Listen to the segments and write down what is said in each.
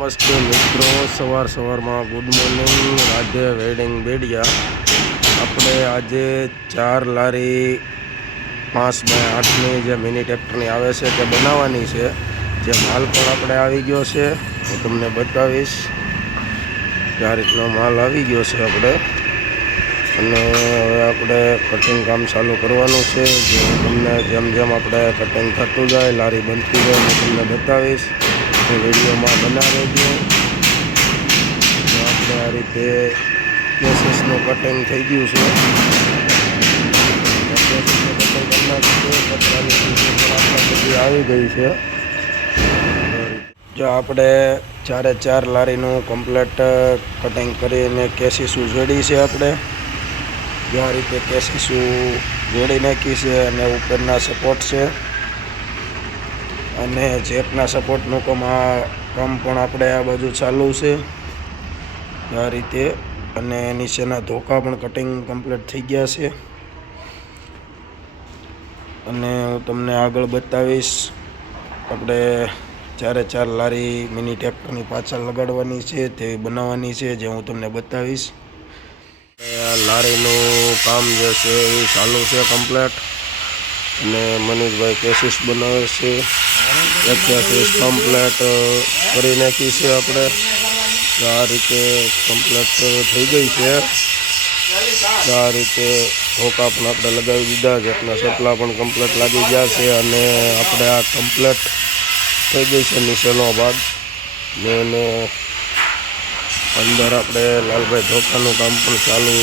નમસ્તે મિત્રો. સવાર સવારમાં good morning. Raje wedding Bediya આપણે આજે ચાર લારી પાંચ બાય આઠની જે મિની ટ્રેક્ટરની આવે છે તે બનાવવાની છે. જે માલ પણ આપણે આવી ગયો છે. હું તમને બતાવીશ આ રીતનો માલ આવી ગયો છે આપણે. અને હવે આપણે કટિંગ કામ ચાલુ કરવાનું છે. જે તમને જેમ જેમ આપણે કટિંગ થતું જાય, લારી બનતી જાય, હું તમને બતાવીશ. તો વિડીયોમાં દો તો આપણે આ રીતે કેસીસનું કટિંગ થઈ ગયું છે. આવી ગઈ છે. જો આપણે ચારે ચાર લારીનું કમ્પ્લેટ કટિંગ કરીને કેસીસું જોડી છે આપણે. જે રીતે કેસીસું જોડી નાખી છે અને ઉપરના સપોર્ટ છે. અને જેકના સપોર્ટનું કામ કામ પણ આપણે આ બાજુ ચાલુ છે. આ રીતે અને નીચેના ધોકા પણ કટિંગ કમ્પ્લીટ થઈ ગયા છે. અને હું તમને આગળ બતાવીશ, આપણે ચારે ચાર લારી મિની ટ્રેક્ટરની પાછળ લગાડવાની છે તે બનાવવાની છે, જે હું તમને બતાવીશ. આ લારીનું કામ જે છે એ ચાલુ છે કમ્પ્લેટ અને મનીષભાઈ કેસીસ બનાવે છે. કેસીસ કમ્પ્લેટ કરી નાખી છે આપણે. આ રીતે કમ્પ્લેટ થઈ ગઈ છે. આ રીતે હોકા પણ આપણે લગાવી દીધા છે. એટલા સપલા પણ કમ્પ્લેટ લાગી ગયા છે અને આપણે આ કમ્પ્લેટ થઈ ગઈ છે નીચેનો ભાગ. ને અંદર આપણે લાલભાઈ ધોકાનું કામ પણ ચાલુ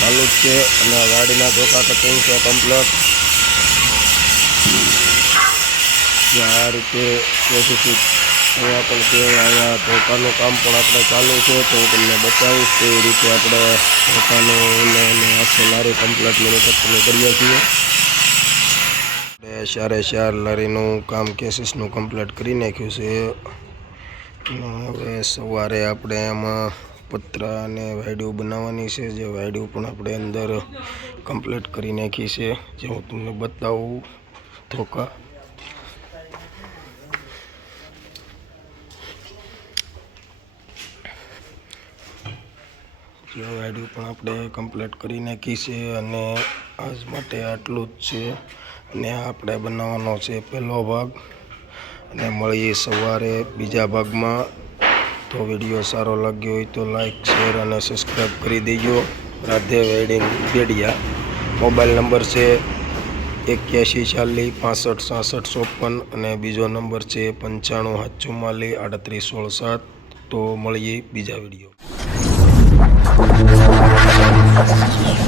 ચાલુ જ છે. અને ગાડીના ધોકા કટિંગ છે કમ્પ્લેટ આ રીતે કેસીસી અહીંયા પણ કહેવાય અહીંયા ધોકાનું કામ પણ આપણે ચાલુ છે તો હું તમને બતાવીશ એ રીતે આપણે ધોકાનું અને આખી લારી કમ્પ્લેટ મેન્યુફેક્ચરિંગ કરીએ છીએ. આપણે ચારે ચાર લારીનું કામ કેસીસનું કમ્પ્લીટ કરી નાખ્યું છે. હવે સવારે આપણે એમાં પતરા અને વાયડું બનાવવાની છે. જે વાયડું પણ આપણે અંદર કમ્પ્લીટ કરી નાખી છે. જે હું તમને બતાવું ધોકા. જે વાયડું પણ આપણે કમ્પ્લીટ કરી નાખી છે અને આજ માટે આટલું જ છે. અને આપણે બનાવવાનો છે પહેલો ભાગ. અને મળીએ સવારે બીજા ભાગમાં. તો વીડિયો સારો લાગ્યો હોય તો લાઈક શેર અને સબસ્ક્રાઈબ કરી દેજો. Radhe wedding Bediya. Mobile number છે એક્યાસી ચાલીસ પાસઠ સાસઠ ચોપન અને બીજો નંબર છે પંચાણું હાથ ચુમ્માલીસ આડત્રીસ સોળ સાત. તો મળીએ બીજા વીડિયો. Thank you.